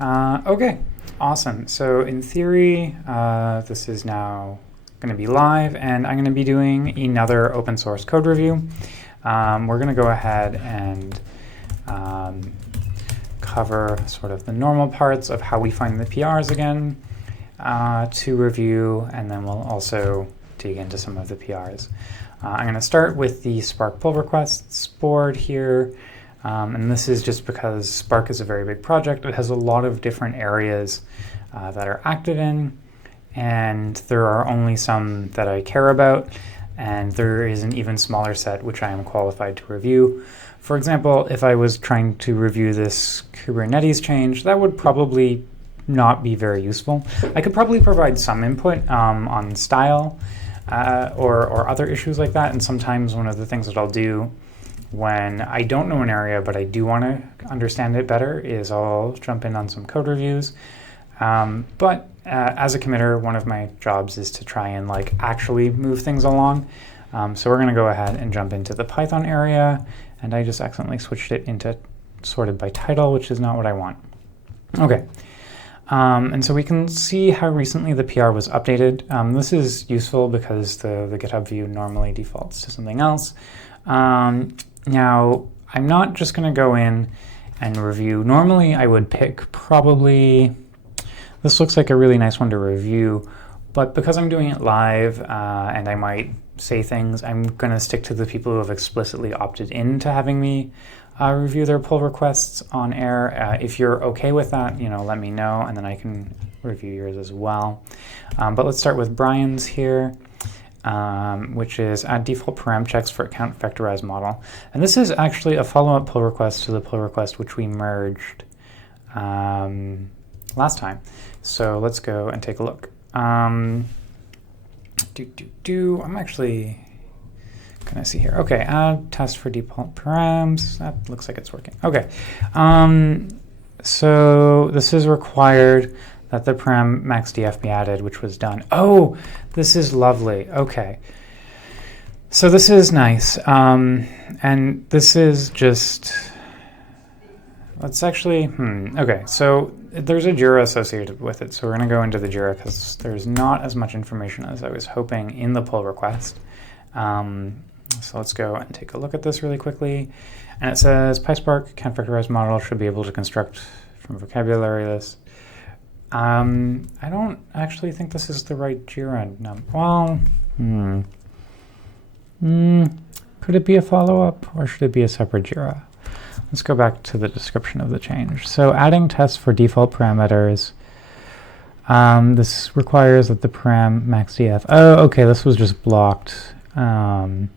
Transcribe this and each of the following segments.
Okay, awesome. So in theory, this is now going to be live, and I'm going to be doing another open source code review. We're going to go ahead and cover sort of the normal parts of how we find the PRs again to review, and then we'll also dig into some of the PRs. I'm going to start with the Spark pull requests board here. And this is just because Spark is a very big project. It has a lot of different areas that are active in, and there are only some that I care about, and there is an even smaller set which I am qualified to review. For example, if I was trying to review this Kubernetes change, that would probably not be very useful. I could probably provide some input on style or other issues like that, and sometimes one of the things that I'll do when I don't know an area but I do want to understand it better is I'll jump in on some code reviews. But as a committer, one of my jobs is to try and actually move things along. So we're going to go ahead and jump into the Python area, and I just accidentally switched it into sorted by title, which is not what I want. Okay. And so we can see how recently the PR was updated. This is useful because the GitHub view normally defaults to something else. Now, I'm not just going to go in and review. Normally, I would pick probably, this looks like a really nice one to review, but because I'm doing it live and I might say things, I'm going to stick to the people who have explicitly opted in to having me review their pull requests on air. If you're okay with that, let me know, and then I can review yours as well. But let's start with Brian's here. Which is add default param checks for account vectorized model. And this is actually a follow-up pull request to the pull request which we merged last time. So let's go and take a look. I'm actually going to see here. Okay, add test for default params. That looks like it's working. Okay, so this is required that the param maxdf be added, which was done. Oh, this is lovely. Okay. So this is nice. And this is just, let's actually, okay. So there's a Jira associated with it. So we're going to go into the Jira because there's not as much information as I was hoping in the pull request. So let's go and take a look at this really quickly. And it says PySpark account vectorized model should be able to construct from vocabulary list. I don't actually think this is the right Jira number. Well, could it be a follow-up or should it be a separate Jira? Let's go back to the description of the change. So adding tests for default parameters. This requires that the param maxdf. Oh, okay, this was just blocked on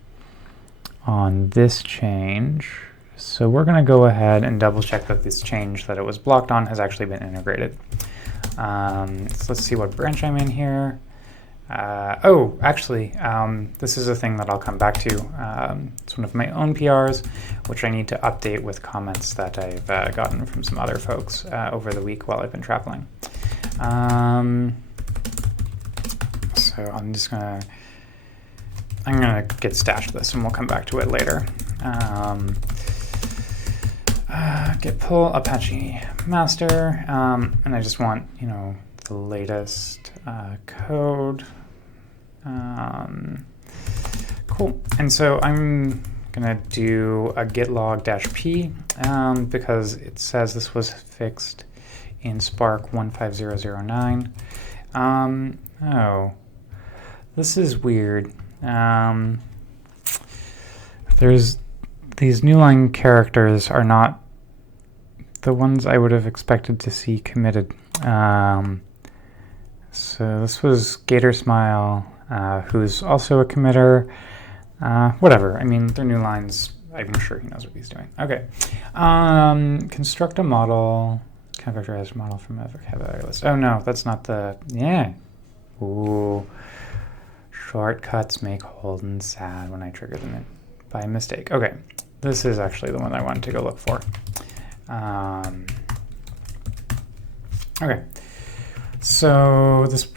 this change. So we're going to go ahead and double check that this change that it was blocked on has actually been integrated. So let's see what branch I'm in here. Actually, this is a thing that I'll come back to. It's one of my own PRs, which I need to update with comments that I've gotten from some other folks over the week while I've been traveling. So I'm gonna get stashed this, and we'll come back to it later. Git pull Apache Master, and I just want the latest code. Cool. And so I'm gonna do a git log -p because it says this was fixed in Spark 15009. Oh, this is weird. There's these new line characters are not the ones I would have expected to see committed. So this was Gator Smile, who's also a committer. Whatever. I mean, they're new lines. I'm sure he knows what he's doing. Okay. Construct a model. Kind of vectorized model from a vocabulary list. Oh no, that's not the. Yeah. Ooh. Shortcuts make Holden sad when I trigger them in by mistake. Okay. This is actually the one I wanted to go look for. Okay, so this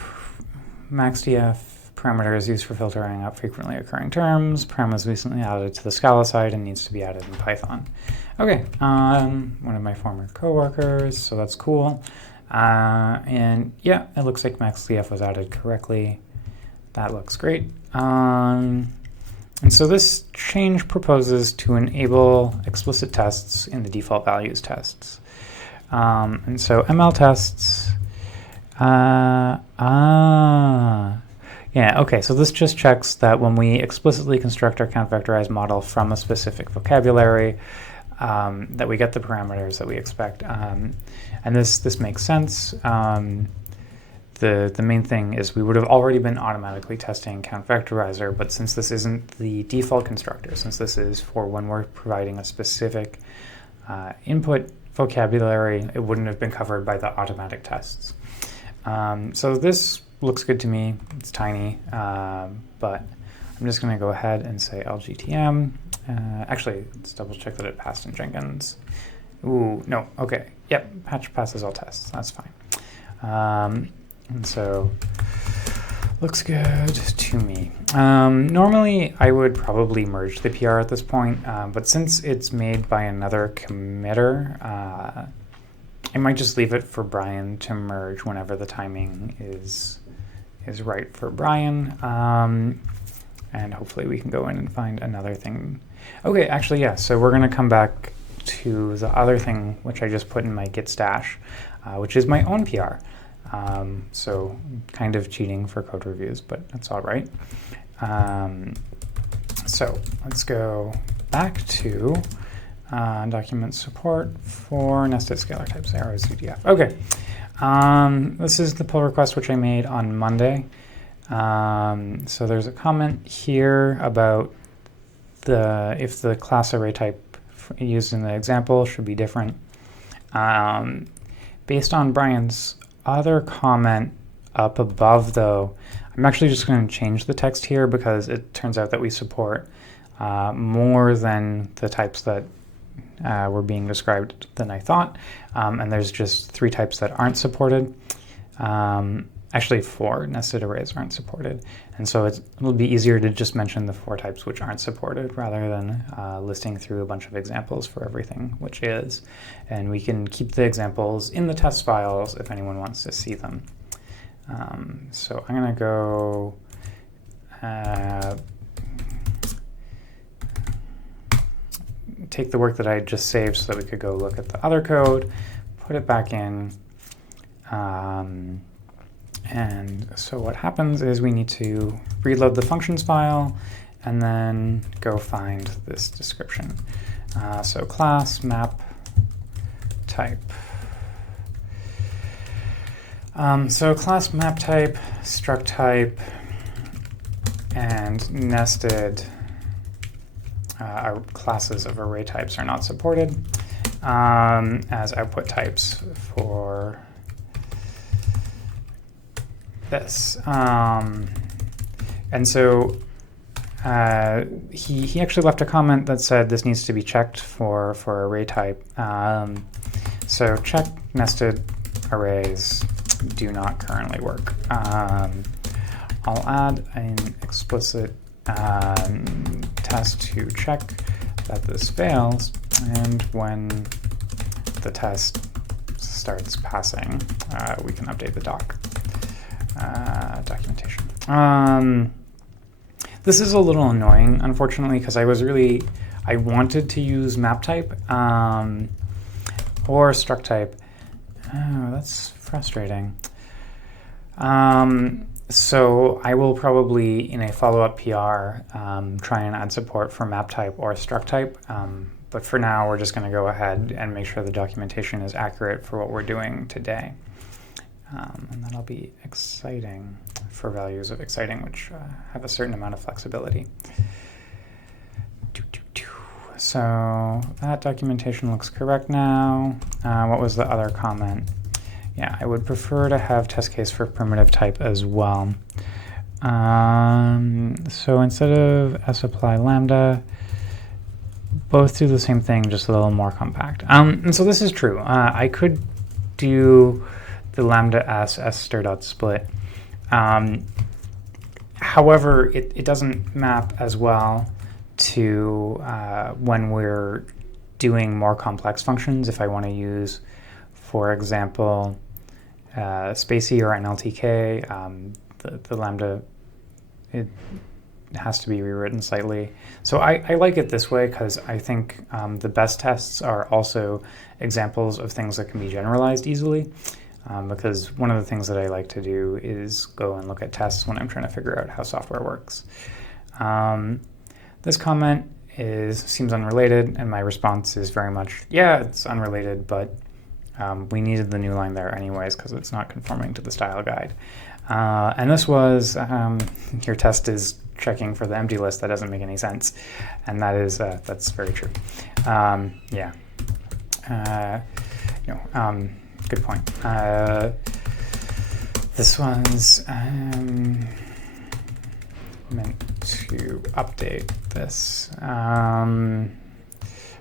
maxdf parameter is used for filtering out frequently occurring terms. Param was recently added to the Scala side and needs to be added in Python. Okay, one of my former coworkers, so that's cool. And yeah, it looks like maxdf was added correctly. That looks great. And so this change proposes to enable explicit tests in the default values tests. And so ML tests, yeah, okay, so this just checks that when we explicitly construct our count vectorized model from a specific vocabulary, that we get the parameters that we expect. And this makes sense. The main thing is we would have already been automatically testing count vectorizer, but since this isn't the default constructor, since this is for when we're providing a specific input vocabulary, it wouldn't have been covered by the automatic tests. So this looks good to me. It's tiny, but I'm just going to go ahead and say LGTM. Actually, let's double check that it passed in Jenkins. Ooh, no, okay. Yep, patch passes all tests. That's fine. And so, looks good to me. Normally, I would probably merge the PR at this point, but since it's made by another committer, I might just leave it for Brian to merge whenever the timing is right for Brian. And hopefully we can go in and find another thing. Okay, actually, yeah, so we're going to come back to the other thing, which I just put in my Git stash, which is my own PR. So kind of cheating for code reviews, but that's all right. So let's go back to document support for nested scalar types, arrows, CDF. Okay, this is the pull request which I made on Monday. So there's a comment here about if the class array type used in the example should be different. Based on Brian's other comment up above, though, I'm actually just going to change the text here because it turns out that we support more than the types that were being described than I thought. And there's just 3 types that aren't supported. Actually, 4 nested arrays aren't supported. And so it'll be easier to just mention the 4 types which aren't supported rather than listing through a bunch of examples for everything which is. And we can keep the examples in the test files if anyone wants to see them. So I'm going to go take the work that I just saved so that we could go look at the other code, put it back in. And so what happens is we need to reload the functions file and then go find this description. So class map type. So class map type, struct type, and nested classes of array types are not supported as output types for this. And so he actually left a comment that said this needs to be checked for array type. So check nested arrays do not currently work. I'll add an explicit test to check that this fails, and when the test starts passing, we can update the documentation. This is a little annoying, unfortunately, because I wanted to use map type or struct type. Oh, that's frustrating. So I will probably, in a follow-up PR, try and add support for map type or struct type. But for now, we're just going to go ahead and make sure the documentation is accurate for what we're doing today. And that'll be exciting for values of exciting, which have a certain amount of flexibility. So that documentation looks correct now. What was the other comment? Yeah, I would prefer to have test case for primitive type as well. So instead of sapply lambda, both do the same thing, just a little more compact. And so this is true. I could do the lambda s stir.split. However, it doesn't map as well to when we're doing more complex functions, if I want to use, for example, spacey or NLTK, the Lambda, it has to be rewritten slightly. So I like it this way because I think the best tests are also examples of things that can be generalized easily. Because one of the things that I like to do is go and look at tests when I'm trying to figure out how software works. This comment seems unrelated, and my response is very much, yeah, it's unrelated, but we needed the new line there anyways because it's not conforming to the style guide. And this was, your test is checking for the empty list. That doesn't make any sense, and that's very true. Yeah. Good point. This one's meant to update this.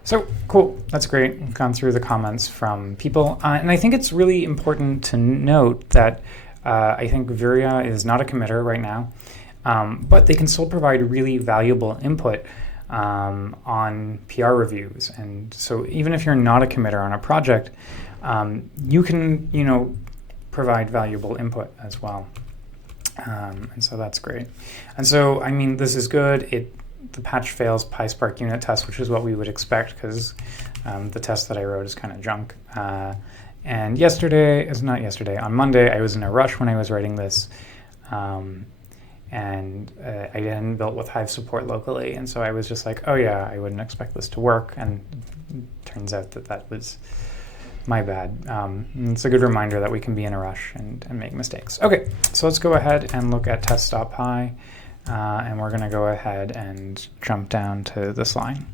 So cool, that's great. We've gone through the comments from people. And I think it's really important to note that I think Viria is not a committer right now, but they can still provide really valuable input on PR reviews. And so even if you're not a committer on a project, you can, provide valuable input as well. And so that's great. And so, I mean, this is good. The patch fails PySpark unit test, which is what we would expect because the test that I wrote is kind of junk. And on Monday, I was in a rush when I was writing this. And I hadn't built with Hive support locally. And so I was just like, oh yeah, I wouldn't expect this to work. And it turns out that was my bad. It's a good reminder that we can be in a rush and make mistakes. Okay, so let's go ahead and look at test.py. And we're going to go ahead and jump down to this line.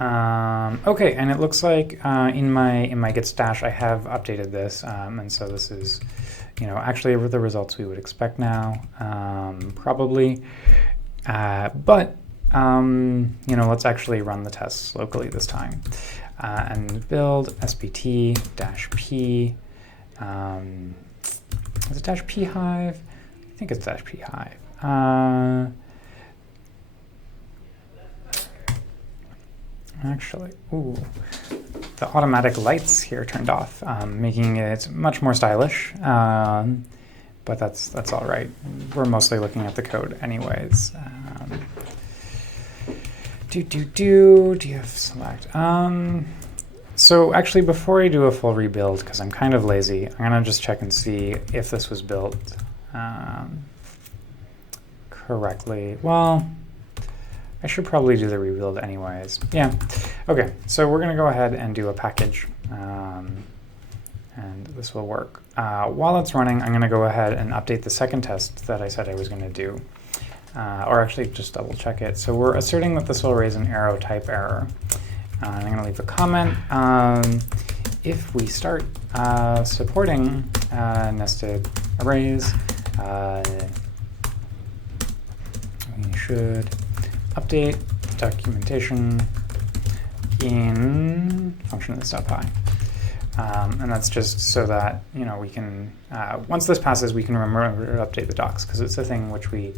Okay, and it looks like in my Git stash I have updated this, and so this is, actually the results we would expect now, probably. But let's actually run the tests locally this time, and build spt -p. Is it -p hive? I think it's -p hive. Actually, the automatic lights here turned off, making it much more stylish, but that's all right. We're mostly looking at the code anyways. Df select. So actually, before I do a full rebuild, because I'm kind of lazy, I'm gonna just check and see if this was built correctly. Well, I should probably do the rebuild anyways. Yeah. Okay, so we're going to go ahead and do a package, and this will work. While it's running, I'm going to go ahead and update the second test that I said I was going to do, or actually just double check it. So we're asserting that this will raise an arrow type error. I'm going to leave a comment. If we start supporting nested arrays, we should update the documentation in function.py. And that's just so that, we can, once this passes, we can remember to update the docs, because it's a thing which we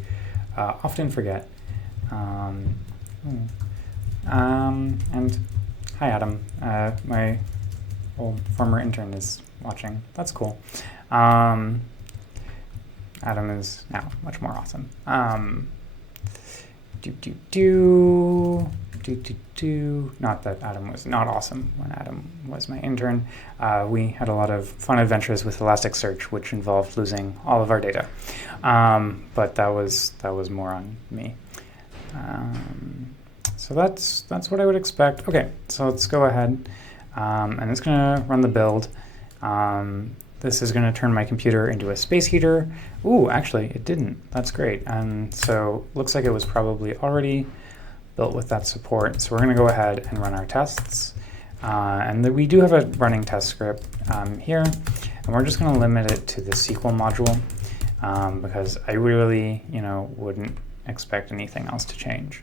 often forget. And hi, Adam. My old former intern is watching. That's cool. Adam is now much more awesome. Not that Adam was not awesome when Adam was my intern. We had a lot of fun adventures with Elasticsearch, which involved losing all of our data. But that was more on me. So that's what I would expect. Okay, so let's go ahead, and it's going to run the build. This is going to turn my computer into a space heater. Ooh, actually, it didn't. That's great. And so looks like it was probably already built with that support. So we're going to go ahead and run our tests. And we do have a running test script here. And we're just going to limit it to the SQL module because I really, wouldn't expect anything else to change.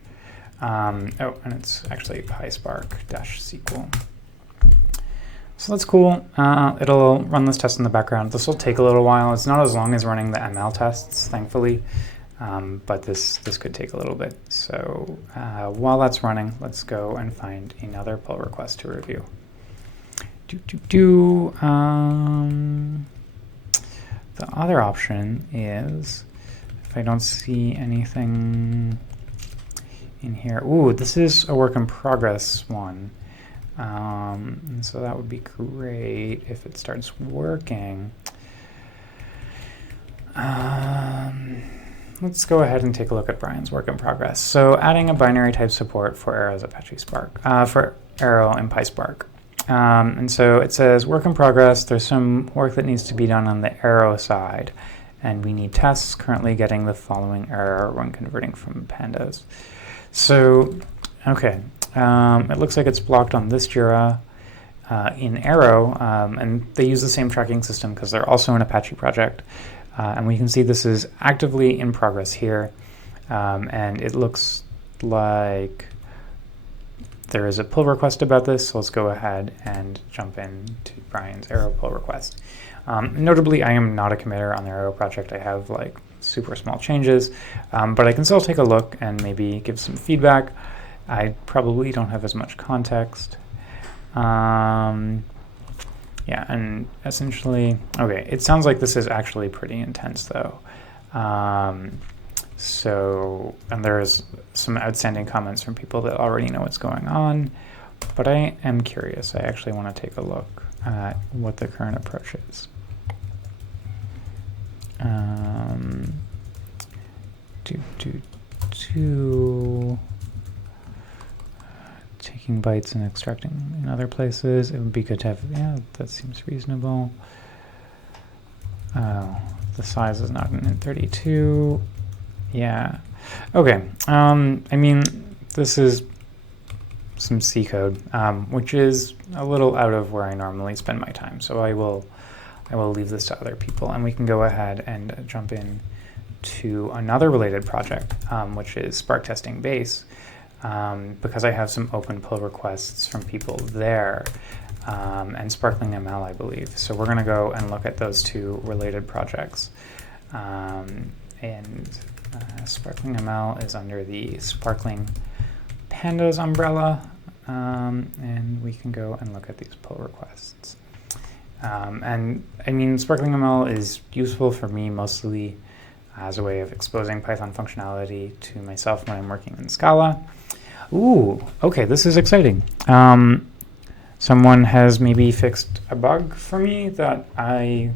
And it's actually PySpark-SQL. So that's cool. It'll run this test in the background. This will take a little while. It's not as long as running the ML tests, thankfully. but this could take a little bit. So while that's running, let's go and find another pull request to review. The other option is, if I don't see anything in here, ooh, this is a work in progress one. And so that would be great if it starts working. Let's go ahead and take a look at Brian's work in progress. So adding a binary type support for Arrow's Apache Spark, for Arrow in PySpark. And so it says work in progress. There's some work that needs to be done on the Arrow side, and we need tests. Currently getting the following error when converting from pandas. So, okay, it looks like it's blocked on this Jira in Arrow, and they use the same tracking system because they're also an Apache project. And we can see this is actively in progress here, and it looks like there is a pull request about this, so let's go ahead and jump into Brian's Arrow pull request. Notably, I am not a committer on the Arrow project. I have like super small changes, but I can still take a look and maybe give some feedback. I probably don't have as much context. Yeah, and essentially, okay, it sounds like this is actually pretty intense though. And there's some outstanding comments from people that already know what's going on, but I am curious. I actually want to take a look at what the current approach is. Taking bytes and extracting in other places. It would be good to have, yeah, that seems reasonable. Oh, the size is not an int32. Yeah. Okay. I mean, this is some C code, which is a little out of where I normally spend my time. So I will leave this to other people, and we can go ahead and jump in to another related project, which is Spark Testing Base. Because I have some open pull requests from people there, and sparklingml, I believe. So we're going to go and look at those two related projects. Sparklingml is under the Sparkling Pandas umbrella, and we can go and look at these pull requests. And I mean, sparklingml is useful for me mostly as a way of exposing Python functionality to myself when I'm working in Scala. Ooh, okay, this is exciting. Someone has maybe fixed a bug for me that I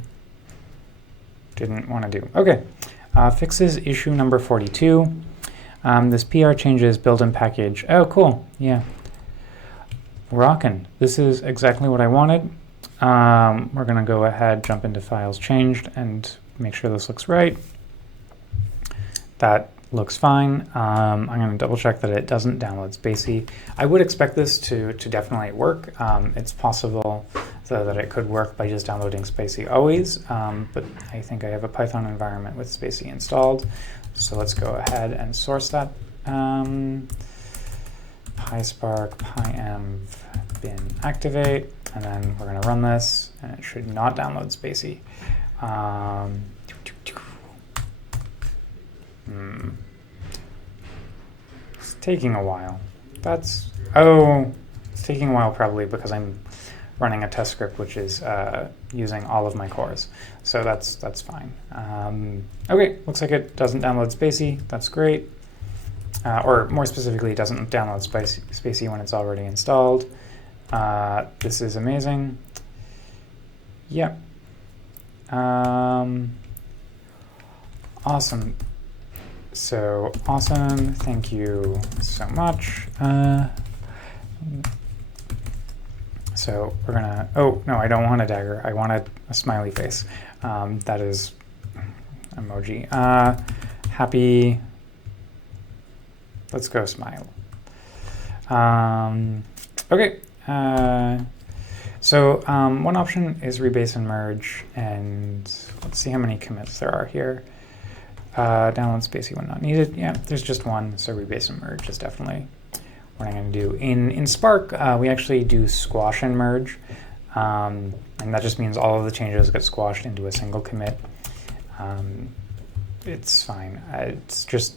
didn't want to do. Okay, fixes issue number 42. This PR changes build and package. Oh, cool, yeah. Rockin'. This is exactly what I wanted. We're going to go ahead, jump into files changed, and make sure this looks right. That looks fine. I'm going to double check that it doesn't download Spacey. I would expect this to definitely work. It's possible that it could work by just downloading Spacey always, but I think I have a Python environment with Spacey installed. So let's go ahead and source that. PySpark pyenv bin activate, and then we're going to run this, and it should not download Spacey. It's taking a while. It's taking a while probably because I'm running a test script which is using all of my cores. So that's fine. Okay, looks like it doesn't download Spacey. That's great. Or more specifically, it doesn't download Spacey when it's already installed. This is amazing. Yep. Awesome. So awesome. Thank you so much. So we're gonna, oh no, I don't want a dagger. I want a smiley face. That is emoji. Happy, let's go smile. Okay. So one option is Rebase and Merge, and let's see how many commits there are here. Download Spacey when not needed. Yeah, there's just one, so Rebase and Merge is definitely what I'm going to do. In Spark, we actually do squash and merge, and that just means all of the changes get squashed into a single commit. it's fine. It's just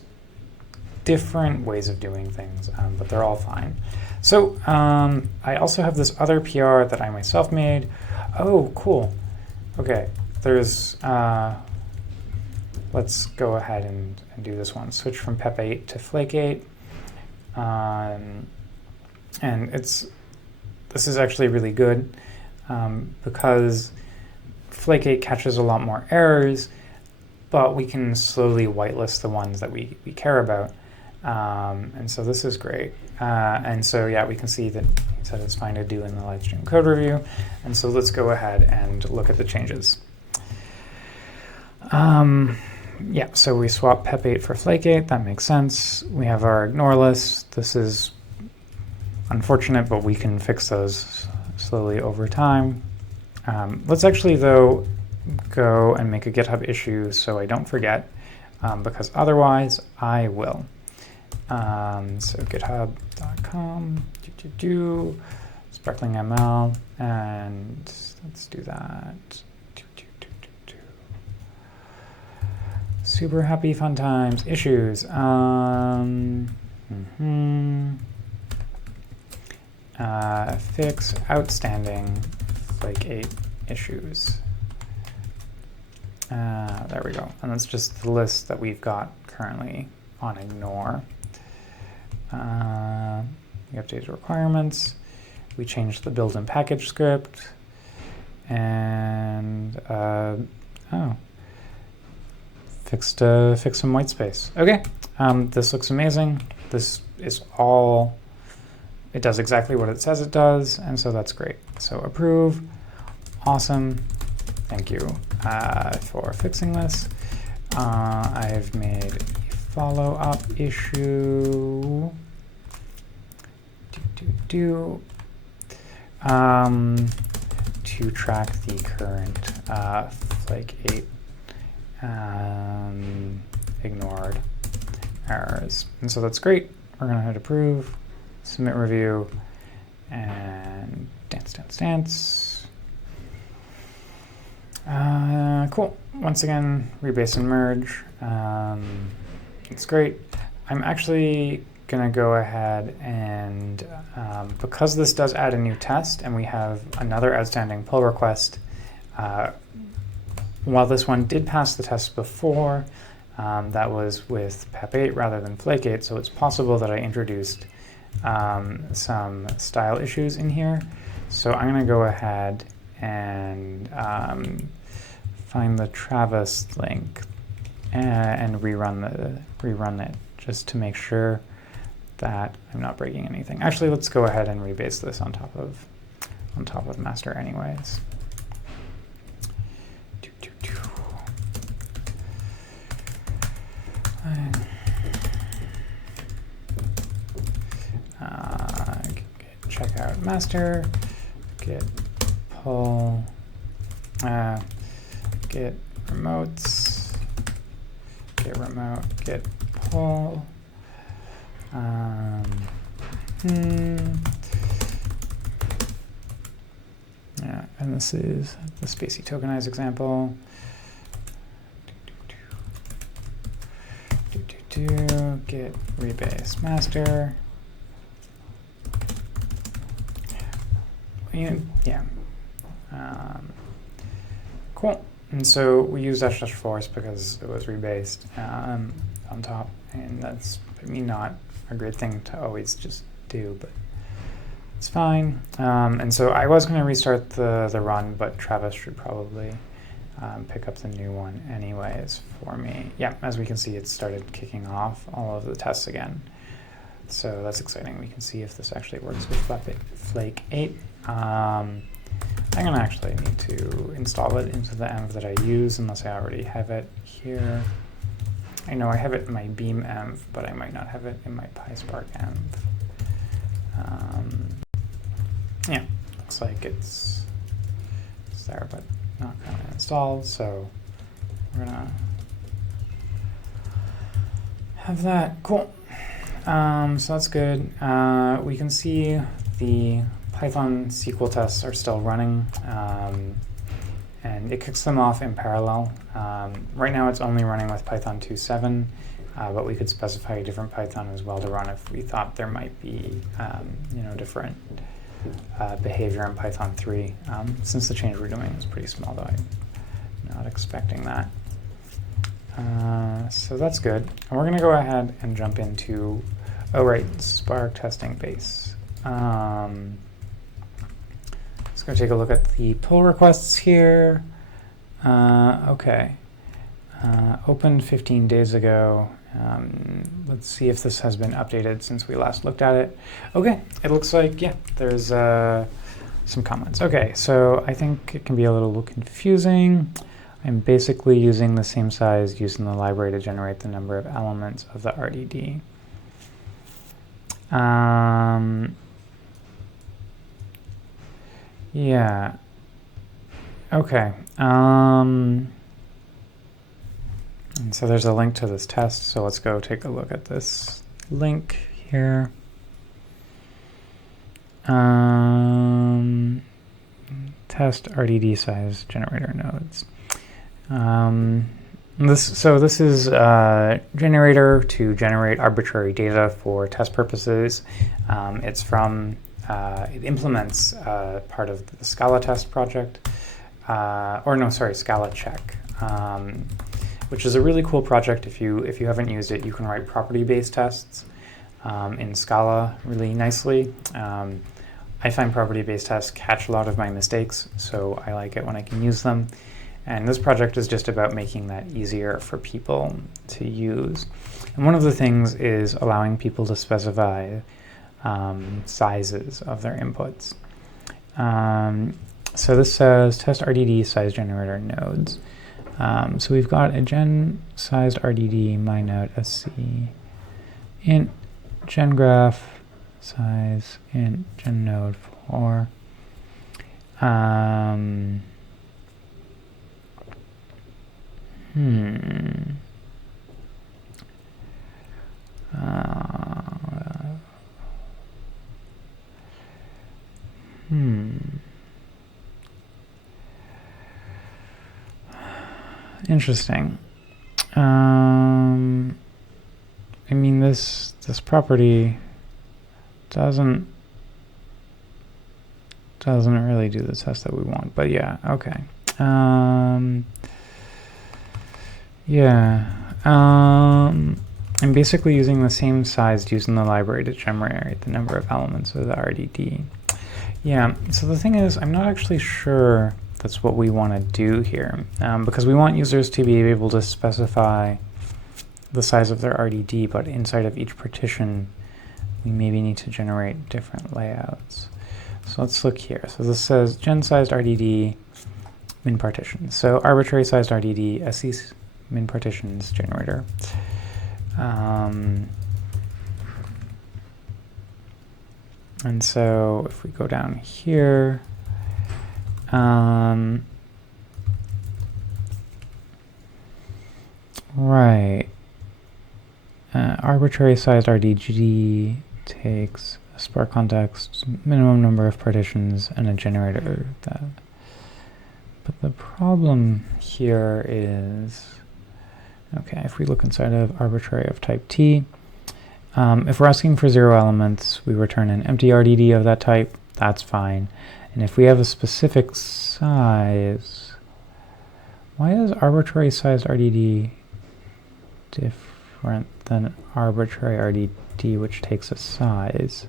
different ways of doing things, but they're all fine. So I also have this other PR that I myself made. Oh, cool. Okay, there's, let's go ahead and do this one. Switch from pep8 to flake8. And this is actually really good because flake8 catches a lot more errors, but we can slowly whitelist the ones that we care about. And so this is great. And so, yeah, we can see that he said it's fine to do in the live stream code review. And so let's go ahead and look at the changes. Yeah, so we swap pep8 for flake8. That makes sense. We have our ignore list. This is unfortunate, but we can fix those slowly over time. Let's actually, though, go and make a GitHub issue so I don't forget, because otherwise I will. So github.com, sparklingml, and let's do that. Super happy, fun times, issues. Fix outstanding flake8 issues. There we go. And that's just the list that we've got currently on ignore. We updated requirements. We changed the build and package script. And fixed some white space. Okay, this looks amazing. This is all, it does exactly what it says it does, and so that's great. So approve, awesome, thank you for fixing this. I've made a follow-up issue to track the current flake8 ignored errors. And so that's great. We're going to hit approve, submit review, and dance. Cool. Once again, rebase and merge. It's great. I'm actually going to go ahead and, because this does add a new test and we have another outstanding pull request, while this one did pass the test before, that was with pep8 rather than flake8, so it's possible that I introduced some style issues in here. So I'm going to go ahead and find the Travis link and rerun it just to make sure that I'm not breaking anything. Actually, let's go ahead and rebase this on top of master anyways. Check out master, git pull, git remotes, git remote, git pull. Yeah, and this is the spacey tokenized example. Git Rebase Master. Yeah. Cool. And so we use --force because it was rebased on top, and that's not a great thing to always just do, but it's fine. And so I was going to restart the run, but Travis should probably pick up the new one anyways for me. Yeah, as we can see, it started kicking off all of the tests again. So that's exciting. We can see if this actually works with flake8. I'm going to actually need to install it into the env that I use, unless I already have it here. I know I have it in my beam env, but I might not have it in my PySpark env. Yeah, looks like it's there, but not currently installed, so we're gonna have that. Cool. So that's good. We can see the Python SQL tests are still running, and it kicks them off in parallel. Right now it's only running with Python 2.7, but we could specify a different Python as well to run if we thought there might be different behavior in Python 3. Since the change we're doing is pretty small, though, I'm not expecting that. So that's good. And we're going to go ahead and jump into, Spark testing base. Let's go take a look at the pull requests here. Okay. Opened 15 days ago. Let's see if this has been updated since we last looked at it. Okay, it looks like, yeah, there's some comments. Okay, so I think it can be a little confusing. I'm basically using the same size using the library to generate the number of elements of the RDD. Yeah. Okay. And so there's a link to this test, so let's go take a look at this link here. Test RDD size generator nodes. This is a generator to generate arbitrary data for test purposes. It implements part of the Scala test project, Scala check, which is a really cool project. If you haven't used it, you can write property-based tests in Scala really nicely. I find property-based tests catch a lot of my mistakes, so I like it when I can use them. And this project is just about making that easier for people to use. And one of the things is allowing people to specify sizes of their inputs. So this says test RDD size generator nodes. So we've got a gen-sized RDD mynode sc int gengraph size int gen node 4. Interesting. I mean, this property doesn't really do the test that we want, but yeah, okay. I'm basically using the same size using the library to generate the number of elements of the RDD. Yeah, so the thing is, I'm not actually sure that's what we want to do here, because we want users to be able to specify the size of their RDD, but inside of each partition, we maybe need to generate different layouts. So let's look here. So this says gen-sized RDD min partitions. So arbitrary sized RDD SC min partitions generator. And so if we go down here, right, arbitrary sized RDD takes a Spark context, minimum number of partitions, and a generator. But the problem here is, okay, if we look inside of arbitrary of type T, if we're asking for 0 elements, we return an empty RDD of that type. That's fine. And if we have a specific size, why is arbitrary sized RDD different than arbitrary RDD, which takes a size?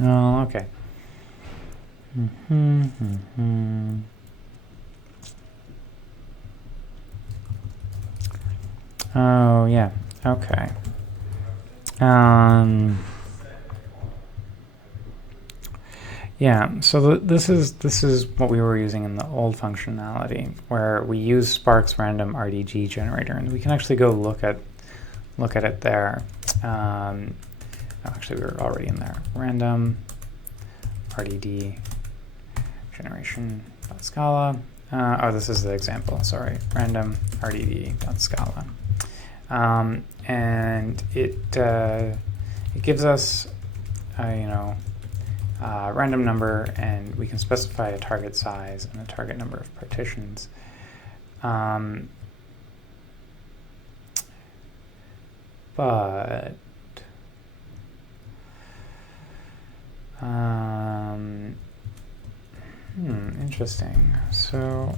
Oh, okay. Oh, yeah. Okay. Yeah, so this is what we were using in the old functionality, where we use Spark's random RDG generator, and we can actually go look at it there. Actually, we were already in there. Random RDD generation.scala. This is the example. Sorry, random RDD.scala, and it gives us random number, and we can specify a target size and a target number of partitions. Interesting. So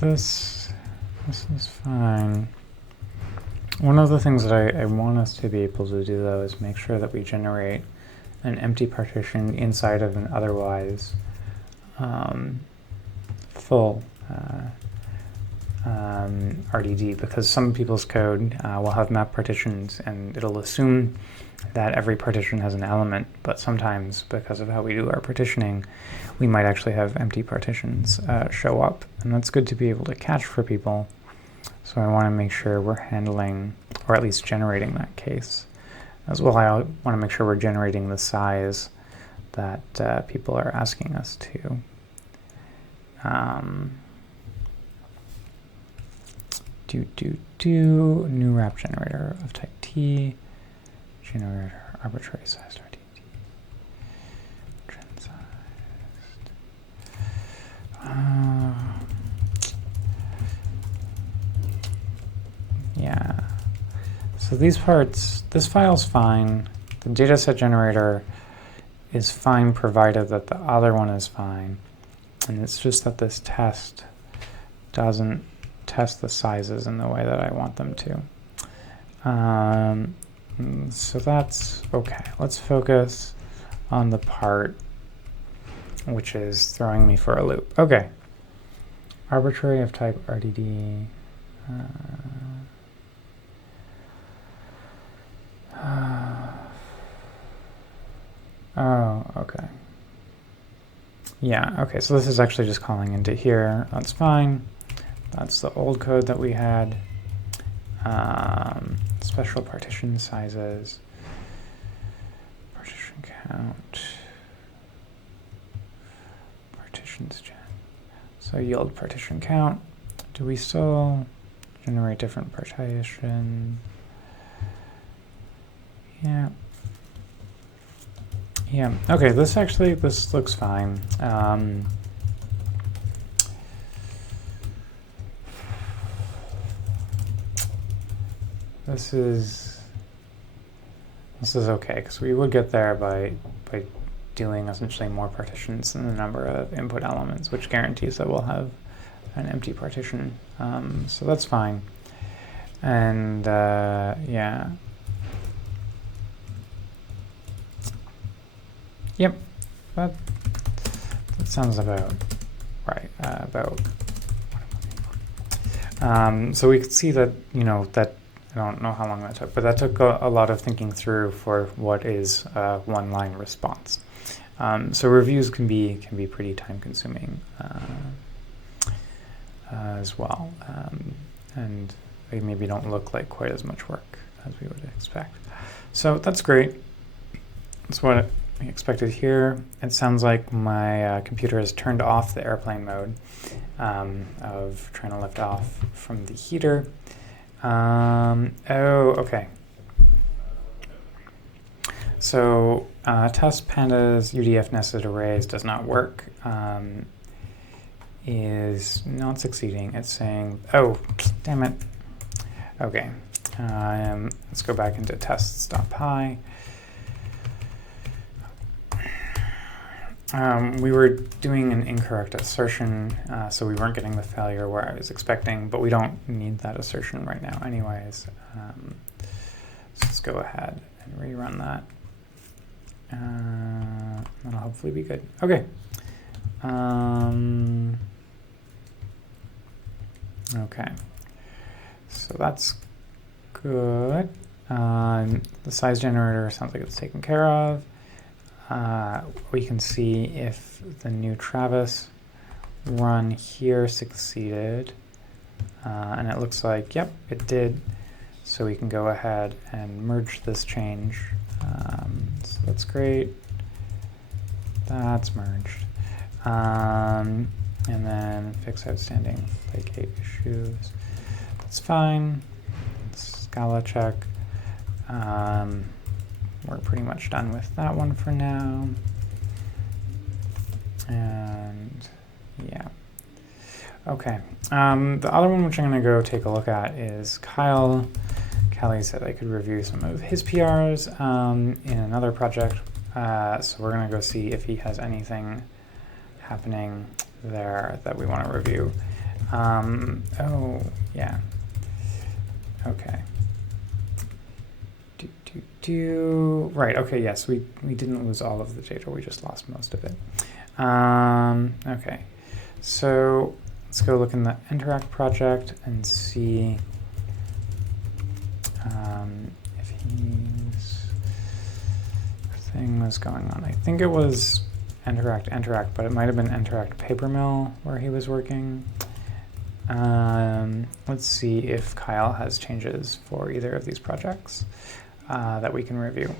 this is fine. One of the things that I want us to be able to do, though, is make sure that we generate an empty partition inside of an otherwise full RDD, because some people's code will have map partitions and it'll assume that every partition has an element, but sometimes, because of how we do our partitioning, we might actually have empty partitions show up, and that's good to be able to catch for people. So I want to make sure we're handling, or at least generating, that case. As well, I want to make sure we're generating the size that people are asking us to. New wrap generator of type T, generator arbitrary sized RDD, trend sized. Yeah. So these parts, this file's fine. The dataset generator is fine provided that the other one is fine. And it's just that this test doesn't test the sizes in the way that I want them to. So that's okay. Let's focus on the part which is throwing me for a loop. Okay. Arbitrary of type RDD. Oh, okay. Yeah, okay, so this is actually just calling into here. That's fine. That's the old code that we had. Special partition sizes. Partition count. Partitions gen. So yield partition count. Do we still generate different partitions? Yeah. Yeah, okay, this looks fine. This is okay, because we would get there by doing essentially more partitions than the number of input elements, which guarantees that we'll have an empty partition. So that's fine. And yeah. Yep, that sounds about right. So we could see that, that I don't know how long that took, but that took a lot of thinking through for what is a one-line response. So reviews can be pretty time-consuming as well, and they maybe don't look like quite as much work as we would expect. So that's great. That's what I expected here. It sounds like my computer has turned off the airplane mode of trying to lift off from the heater. Oh, okay. So test pandas UDF nested arrays does not work. Is not succeeding. It's saying, oh, damn it. Okay. Let's go back into tests.py. We were doing an incorrect assertion, so we weren't getting the failure where I was expecting, but we don't need that assertion right now anyways. So let's go ahead and rerun that. That'll hopefully be good. Okay. Okay. So that's good. The size generator sounds like it's taken care of. We can see if the new Travis run here succeeded, and it looks like, yep, it did. So we can go ahead and merge this change. So that's great. That's merged. And then fix outstanding flake 8 issues. That's fine. Scala check. We're pretty much done with that one for now. And yeah. Okay. The other one which I'm going to go take a look at is Kyle. Callie said I could review some of his PRs in another project. So we're going to go see if he has anything happening there that we want to review. Oh, yeah. Okay. Right, okay, yes, we didn't lose all of the data, we just lost most of it. Okay, so let's go look in the nteract project and see if his thing was going on. I think it was nteract, but it might have been nteract papermill where he was working. Let's see if Kyle has changes for either of these projects that we can review.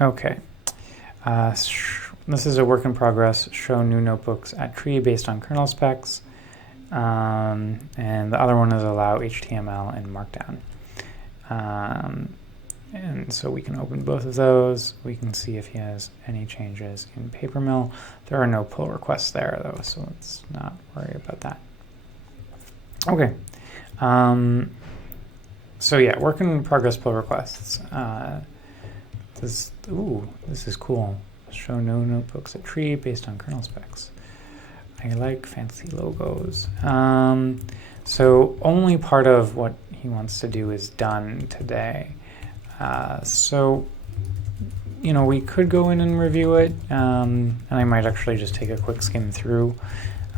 Okay. This is a work in progress. Show new notebooks at tree based on kernel specs. And the other one is allow HTML in Markdown. And so we can open both of those. We can see if he has any changes in papermill. There are no pull requests there, though, so let's not worry about that. Okay. So yeah, work in progress pull requests. This is cool. Show no notebooks at tree based on kernel specs. I like fancy logos. So only part of what he wants to do is done today. So, you know, we could go in and review it, and I might actually just take a quick skim through.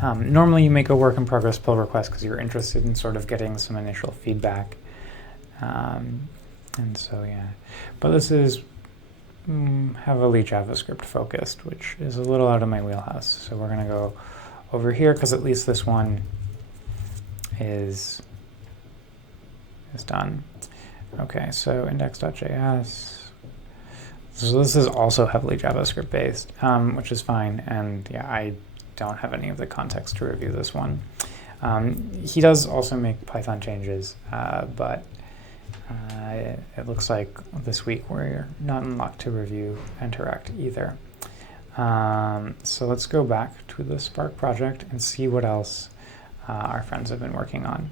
Normally you make a work in progress pull request because you're interested in sort of getting some initial feedback. And so, yeah. But this is heavily JavaScript focused, which is a little out of my wheelhouse. So we're going to go over here because at least this one is done. Okay, so index.js. So this is also heavily JavaScript based, which is fine. And yeah, I don't have any of the context to review this one. He does also make Python changes, but it looks like this week we're not in luck to review nteract either. So let's go back to the Spark project and see what else our friends have been working on.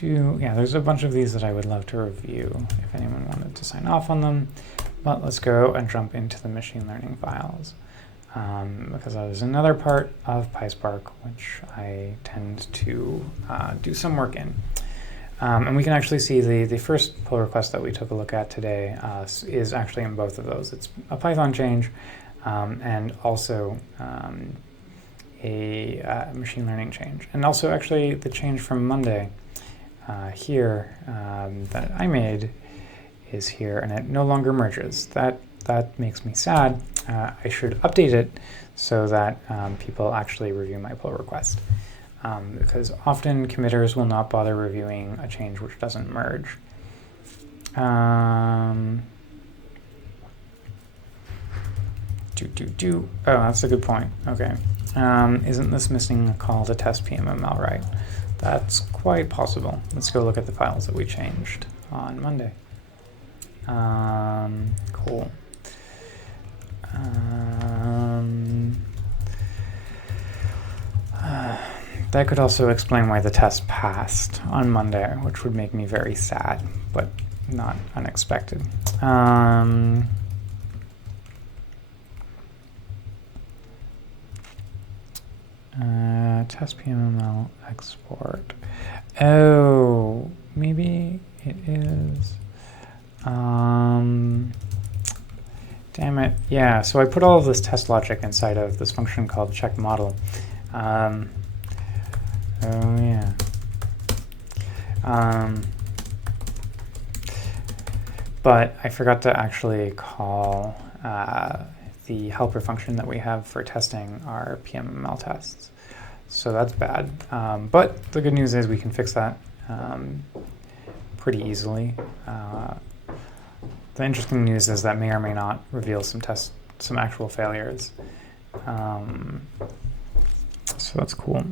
Yeah, there's a bunch of these that I would love to review if anyone wanted to sign off on them. But let's go and jump into the machine learning files. Because that is another part of PySpark, which I tend to do some work in. And we can actually see the first pull request that we took a look at today is actually in both of those. It's a Python change and also a machine learning change. And also actually the change from Monday here that I made is here, and it no longer merges. That makes me sad. I should update it so that people actually review my pull request. Because often committers will not bother reviewing a change which doesn't merge. Oh, that's a good point. Okay. Isn't this missing a call to test PMML, right? That's quite possible. Let's go look at the files that we changed on Monday. Cool. That could also explain why the test passed on Monday, which would make me very sad, but not unexpected. Test PMML export. Oh, maybe it is. Damn it. Yeah, so I put all of this test logic inside of this function called check model. Oh, yeah. But I forgot to actually call the helper function that we have for testing our PMML tests. So that's bad. But the good news is we can fix that pretty easily. The interesting news is that may or may not reveal some actual failures. So that's cool.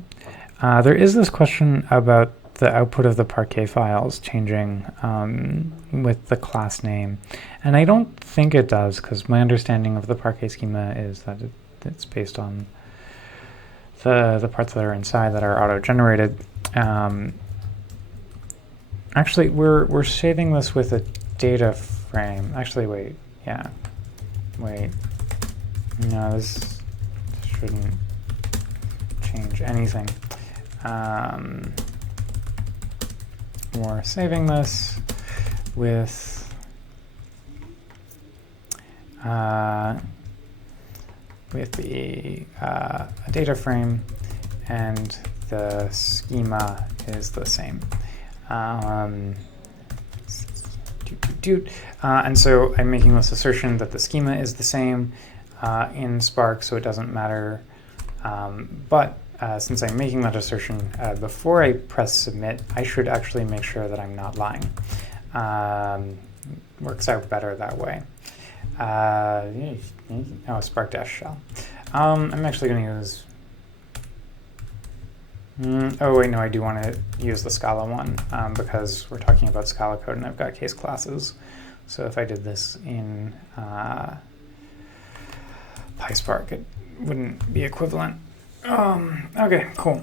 There is this question about the output of the Parquet files changing with the class name. And I don't think it does, because my understanding of the Parquet schema is that it's based on the parts that are inside that are auto-generated. Actually, we're saving this with a data frame. Actually, wait. Yeah. Wait. No, this shouldn't change anything. We're saving this with a data frame, and the schema is the same. And so I'm making this assertion that the schema is the same in Spark, so it doesn't matter. But since I'm making that assertion, before I press submit, I should actually make sure that I'm not lying. Works out better that way. Spark-shell. I'm actually going to use... oh, wait, no, I do want to use the Scala one because we're talking about Scala code and I've got case classes. So if I did this in PySpark, it wouldn't be equivalent. Okay, cool.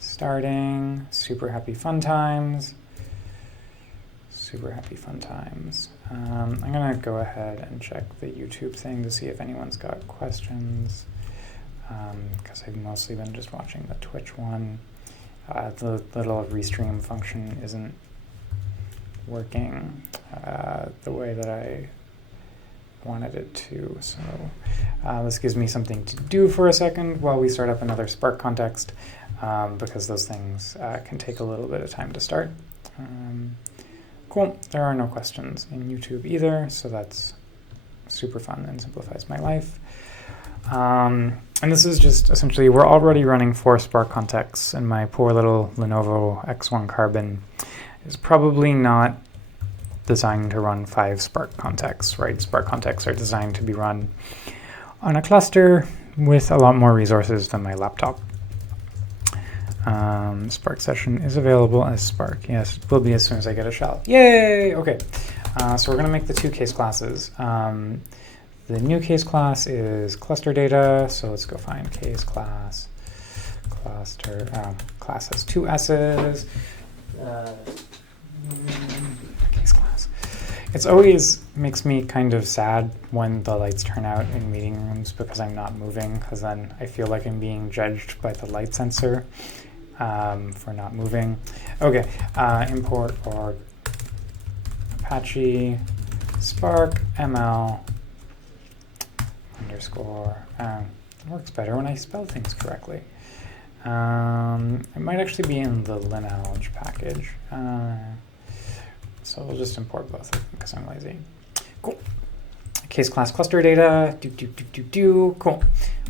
Starting, super happy fun times. Super happy fun times. I'm gonna go ahead and check the YouTube thing to see if anyone's got questions, because I've mostly been just watching the Twitch one. The little restream function isn't working the way that I wanted it to, so this gives me something to do for a second while we start up another Spark context, because those things can take a little bit of time to start. Cool, there are no questions in YouTube either, so that's super fun and simplifies my life. And this is just essentially, we're already running 4 Spark contexts, and my poor little Lenovo X1 Carbon is probably not designed to run 5 Spark contexts, right? Spark contexts are designed to be run on a cluster with a lot more resources than my laptop. Spark session is available as Spark. Yes, it will be as soon as I get a shell. Yay! Okay, so we're going to make the 2 case classes. The new case class is cluster data, so let's go find case class. Cluster class has 2 S's. Case class. It's always makes me kind of sad when the lights turn out in meeting rooms because I'm not moving, because then I feel like I'm being judged by the light sensor for not moving. Okay, import org Apache Spark ML underscore. It works better when I spell things correctly. It might actually be in the lineage package. So we'll just import both of them because I'm lazy. Cool. Case class cluster data. Cool.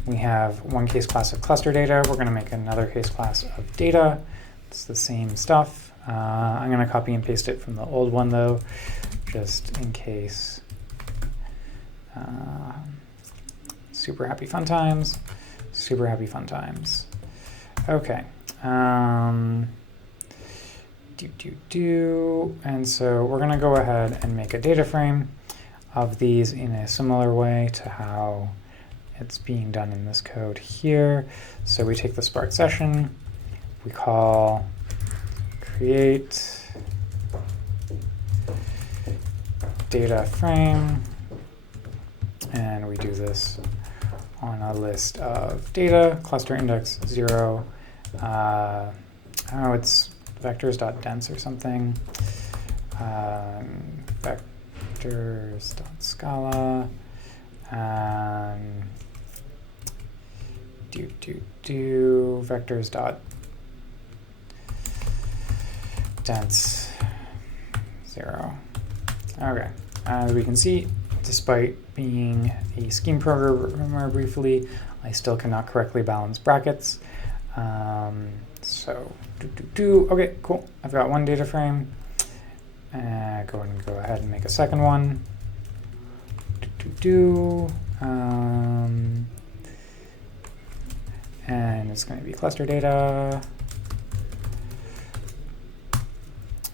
We have one case class of cluster data. We're going to make another case class of data. It's the same stuff. I'm going to copy and paste it from the old one, though, just in case. Super happy fun times. Super happy fun times. Okay. And so we're going to go ahead and make a data frame of these in a similar way to how it's being done in this code here. So we take the Spark session, we call create data frame, and we do this on a list of data, cluster index 0. I don't know, it's vectors.dense or something. Vectors.scala. Vectors.dense 0. Okay, as we can see, despite being a scheme programmer briefly, I still cannot correctly balance brackets. Okay, cool. I've got one data frame. Go ahead and make a second one. And it's going to be cluster data.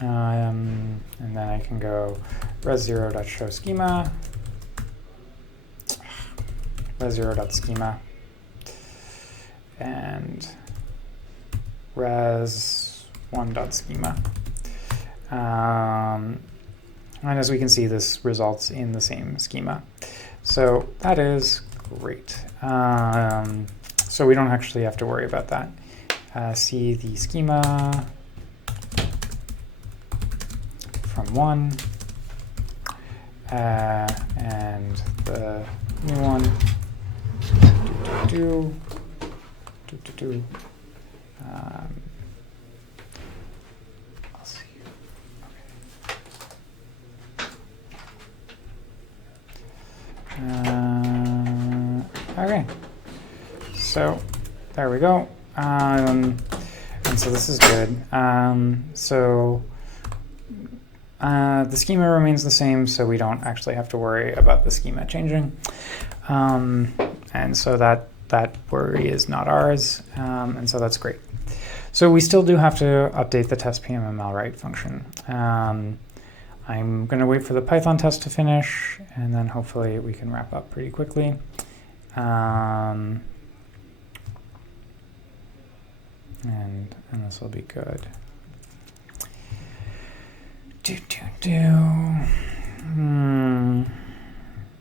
And then I can go res0.showSchema, res0.schema, and res1.schema. And as we can see, this results in the same schema. So that is great. So we don't actually have to worry about that. See the schema from 1, and the new one, I'll see. Okay, so there we go. And so this is good. The schema remains the same, so we don't actually have to worry about the schema changing. And so that worry is not ours, and so that's great. So we still do have to update the test PMML write function. I'm going to wait for the Python test to finish, and then hopefully we can wrap up pretty quickly. And this will be good.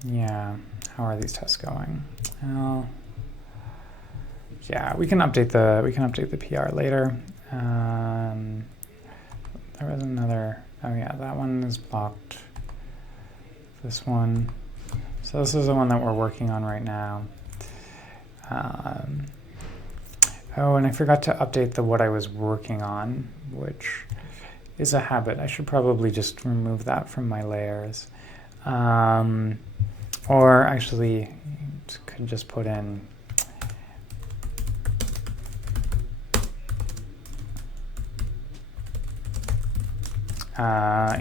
Yeah, how are these tests going? Well, yeah, we can update the PR later. There was another. Oh yeah, that one is blocked. This one. So this is the one that we're working on right now. Oh, and I forgot to update the what I was working on, which is a habit. I should probably just remove that from my layers. Or actually, could just put in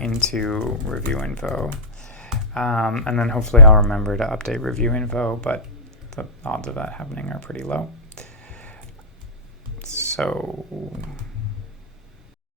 into review info. And then hopefully I'll remember to update review info, but the odds of that happening are pretty low. So